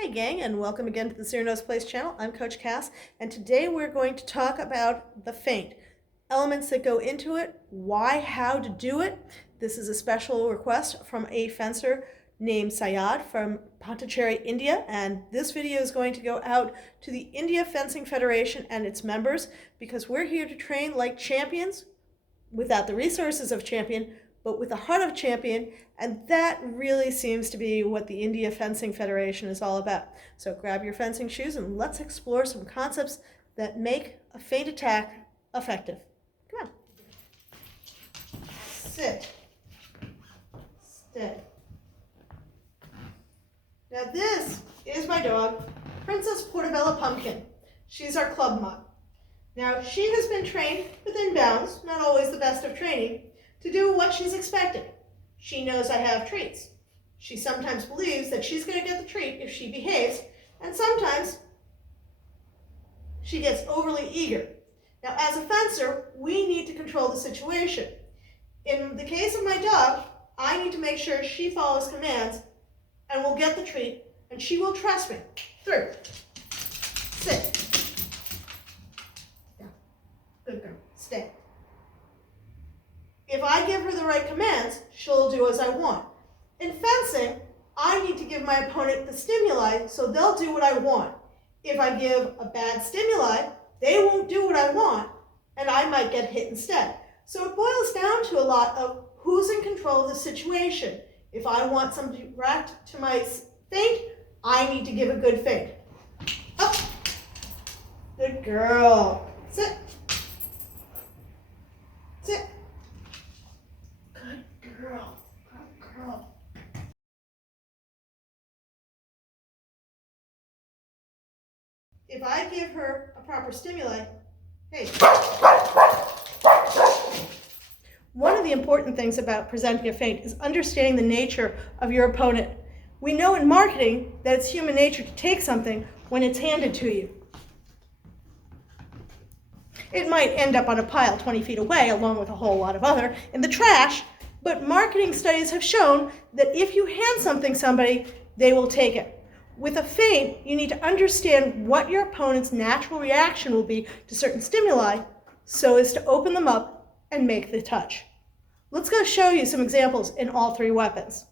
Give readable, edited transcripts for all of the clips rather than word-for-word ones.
Hey gang, and welcome again to the Cyrano's Place channel. I'm Coach Kass, and today we're going to talk about the feint. Elements that go into it, why, how to do it. This is a special request from a fencer named Syed from Pondicherry, India, and this video is going to go out to the India Fencing Federation and its members because we're here to train like champions without the resources of champion, but with the heart of champion, and that really seems to be what the India Fencing Federation is all about. So grab your fencing shoes and let's explore some concepts that make a feint attack effective. Come on. Sit. Stay. Now this is my dog, Princess PortaBella Pumpkin. She's our club mutt. Now she has been trained within bounds, not always the best of training, to do what she's expected. She knows I have treats. She sometimes believes that she's going to get the treat if she behaves, and sometimes she gets overly eager. Now, as a fencer, we need to control the situation. In the case of my dog, I need to make sure she follows commands and will get the treat, and she will trust me. Through. Sit. Down. Good girl. Stay. If I give her the right commands, she'll do as I want. In fencing, I need to give my opponent the stimuli so they'll do what I want. If I give a bad stimuli, they won't do what I want, and I might get hit instead. So it boils down to a lot of who's in control of the situation. If I want somebody to react to my feint, I need to give a good feint. Up. Good girl. Sit. Sit. Good girl. Good girl. If I give her a proper stimuli, hey. One of the important things about presenting a feint is understanding the nature of your opponent. We know in marketing that it's human nature to take something when it's handed to you. It might end up on a pile 20 feet away, along with a whole lot of other, in the trash, but marketing studies have shown that if you hand something somebody, they will take it. With a feint, you need to understand what your opponent's natural reaction will be to certain stimuli so as to open them up and make the touch. Let's go show you some examples in all three weapons.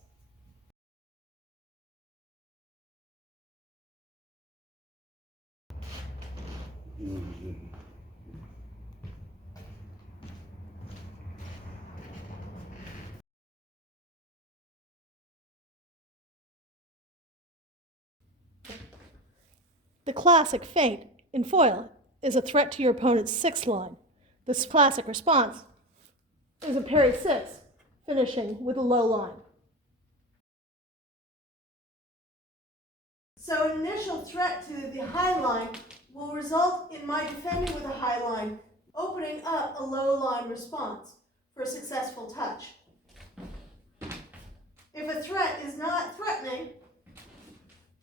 The classic feint in foil is a threat to your opponent's sixth line. This classic response is a parry six, finishing with a low line. So an initial threat to the high line will result in my defending with a high line, opening up a low line response for a successful touch. If a threat is not threatening,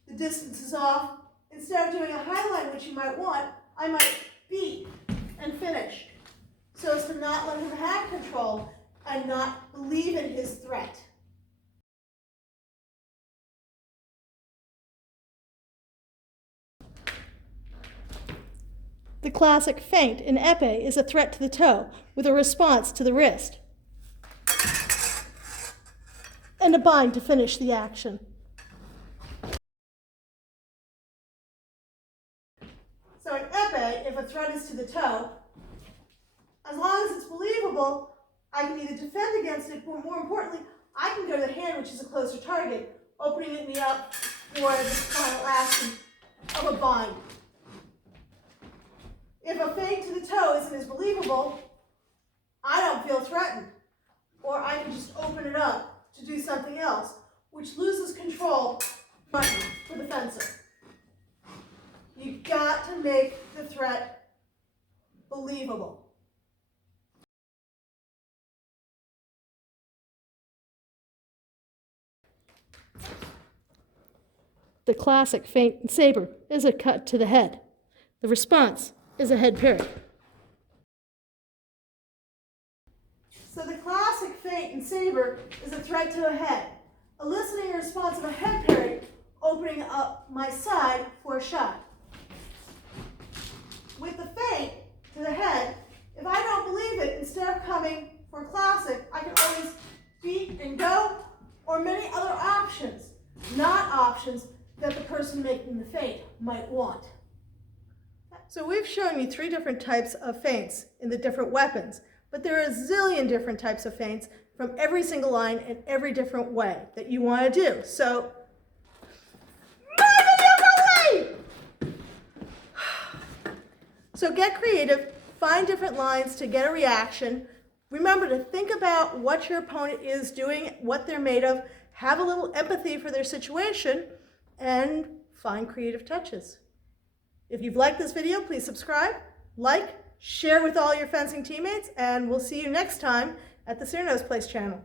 the distance is off. Instead of doing a high line, which you might want, I might beat and finish so as to not let him have control and not believe in his threat. The classic feint in epee is a threat to the toe with a response to the wrist and a bind to finish the action. So in epee, if a threat is to the toe, as long as it's believable, I can either defend against it, but more importantly, I can go to the hand, which is a closer target, opening me up for the final action of a bind. If a feint to the toe isn't as believable, I don't feel threatened. Or I can just open it up to do something else, which loses control for the fencer. You've got to make the threat believable. The classic feint and saber is a cut to the head. The response is a head parry. So the classic feint and saber is a threat to a head. Eliciting a response of a head parry opening up my side for a shot. With the feint to the head, if I don't believe it, instead of coming for a classic, I can always beat and go, or many other options, not options that the person making the feint might want. So we've shown you 3 different types of feints in the different weapons, but there are a zillion different types of feints from every single line in every different way that you want to do. So, get creative, find different lines to get a reaction. Remember to think about what your opponent is doing, what they're made of, have a little empathy for their situation, and find creative touches. If you've liked this video, please subscribe, like, share with all your fencing teammates, and we'll see you next time at the Cyrano's Place channel.